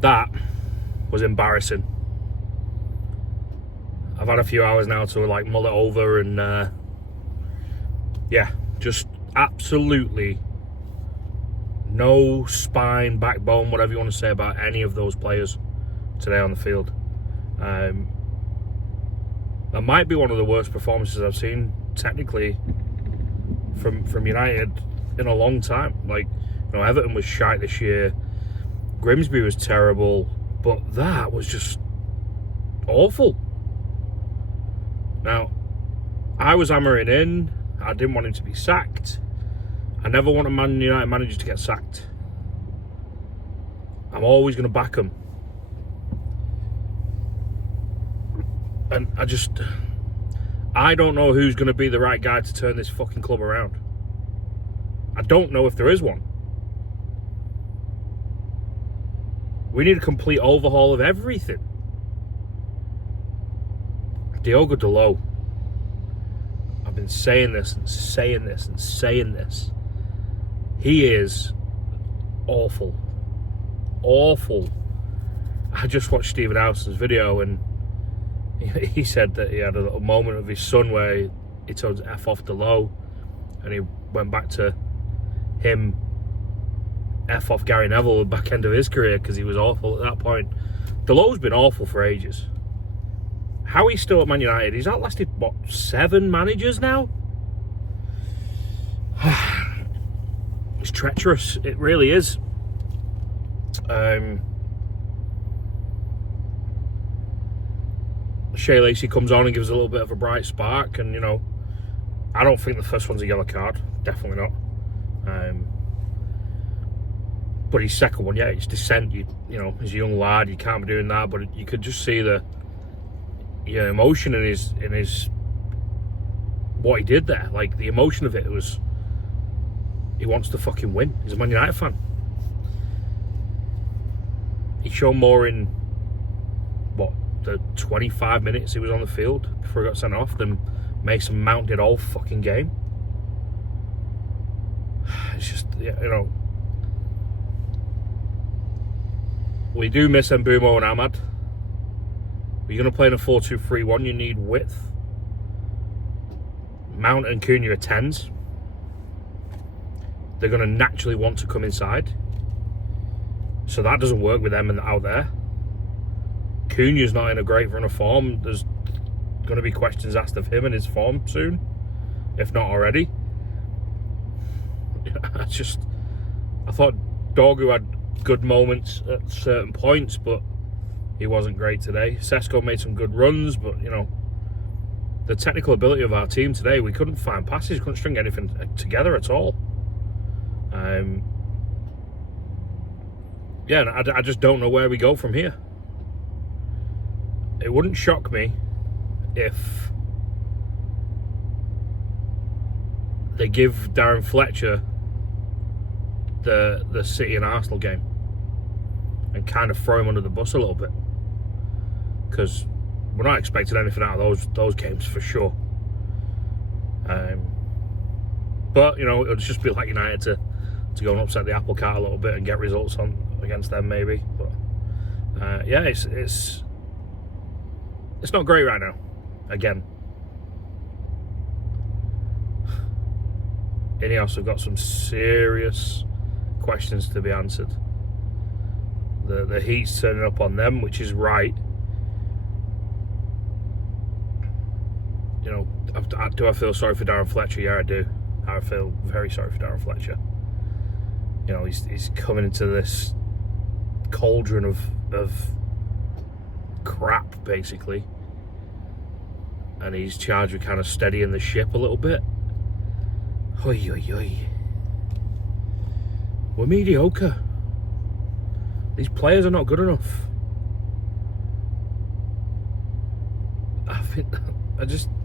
That was embarrassing. I've had a few hours now to like mull it over, and yeah, just absolutely no spine, backbone, whatever you want to say about any of those players today on the field. That might be one of the worst performances I've seen technically from United in a long time. Like, you know, Everton was shite this year, Grimsby was terrible, but that was just awful. Now, I was hammering in. I didn't want him to be sacked. I never want a Man United manager to get sacked. I'm always going to back him. And I don't know who's going to be the right guy to turn this fucking club around. I don't know if there is one. We need a complete overhaul of everything. Diogo Dalot. I've been saying this and saying this and saying this. He is awful. Awful. I just watched Stephen Howson's video, and he said that he had a little moment of his son where he told F off Dalot, and he went back to him F off Gary Neville at the back end of his career because he was awful at that point. Dalot's been awful for ages. How he's still at Man United? He's outlasted, what, 7 managers now? It's treacherous. It really is. Shea Lacey comes on and gives a little bit of a bright spark, and, you know, I don't think the first one's a yellow card. Definitely not. But his second one, yeah, it's dissent. You know, as a young lad, you can't be doing that. But you could just see the emotion in his what he did there. Like, the emotion of it was, he wants to fucking win. He's a Man United fan. He showed more in the 25 minutes he was on the field before he got sent off than Mason Mount did all fucking game. It's just, you know, we do miss Mbeumo and Ahmad. You're going to play in a 4-2-3-1, you need width. Mount and Cunha are 10s. They're going to naturally want to come inside. So that doesn't work with them out there. Cunha's not in a great run of form. There's going to be questions asked of him and his form soon, if not already. I thought Dorgu had good moments at certain points, but he wasn't great today. Sesko made some good runs, but, you know, the technical ability of our team today, we couldn't find passes, couldn't string anything together at all. Yeah, and I just don't know where we go from here. It wouldn't shock me if they give Darren Fletcher the City and Arsenal game and kind of throw him under the bus a little bit, because we're not expecting anything out of those games for sure. But, you know, it'll just be like United to go and upset the apple cart a little bit and get results on against them maybe. But yeah, it's not great right now. Again, Ineos have got some serious questions to be answered. The heat's turning up on them, which is right. You know, do I feel sorry for Darren Fletcher? Yeah, I do. I feel very sorry for Darren Fletcher. You know, he's coming into this cauldron of crap, basically. And he's charged with kind of steadying the ship a little bit. Oi, oi, oi. We're mediocre. These players are not good enough. I think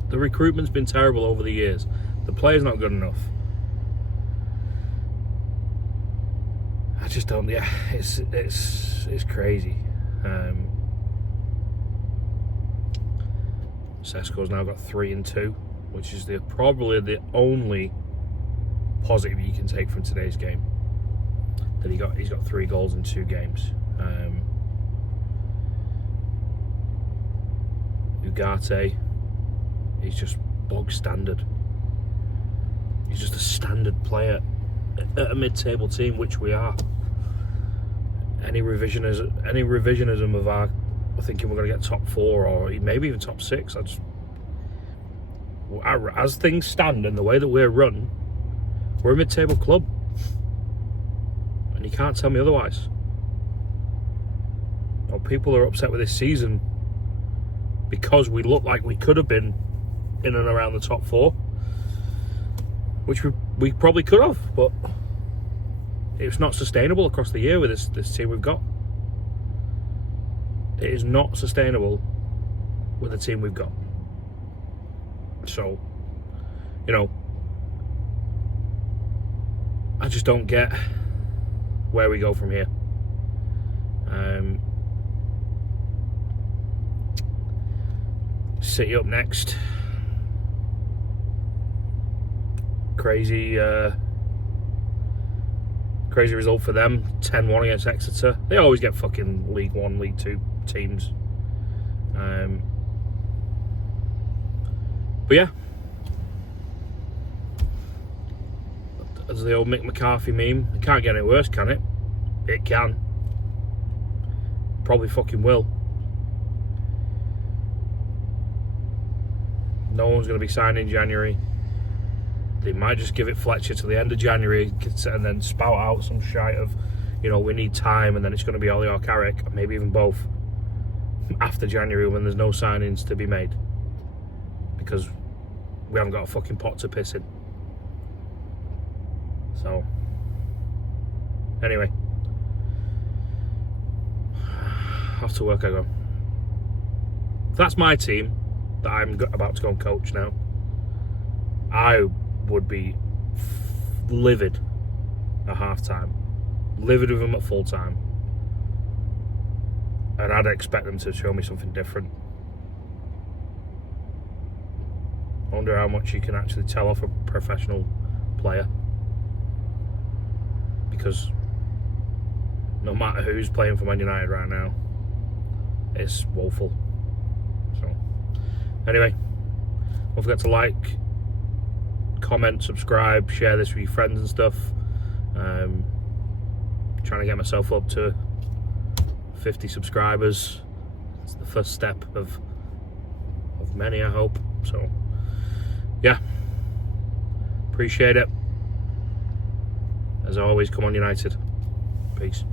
the recruitment's been terrible over the years. The players not good enough. I just don't. Yeah, it's crazy. Sesko's now got 3 and 2, which is probably the only positive you can take from today's game. That he's got 3 goals in 2 games. Ugarte, he's just bog standard. He's just a standard player at a mid-table team, which we are. Any revisionism of our thinking we're going to get top 4 or maybe even top 6, as things stand and the way that we're run, we're a mid-table club, and you can't tell me otherwise. Well, people are upset with this season because we look like we could have been in and around the top 4, which we probably could have, but it's not sustainable across the year with this team we've got. It is not sustainable with the team we've got. So, you know, I just don't get where we go from here. City up next. Crazy result for them. 10-1 against Exeter. They always get fucking League 1, League 2 teams. But yeah, as the old Mick McCarthy meme, it can't get any worse, can it? It can. Probably fucking will. No one's going to be signed in January. They might just give it Fletcher to the end of January and then spout out some shite of, you know, we need time, and then it's going to be Ollie or Carrick, maybe even both, after January when there's no signings to be made. Because we haven't got a fucking pot to piss in. So, anyway. Off to work I go. That's my team that I'm about to go and coach now. I would be livid at half-time. Livid with them at full-time. And I'd expect them to show me something different. I wonder how much you can actually tell off a professional player. Because no matter who's playing for Man United right now, it's woeful. So, anyway, don't forget to like, comment, subscribe, share this with your friends and stuff. Trying to get myself up to 50 subscribers. It's the first step of many, I hope. So, yeah, appreciate it. As always, come on United. Peace.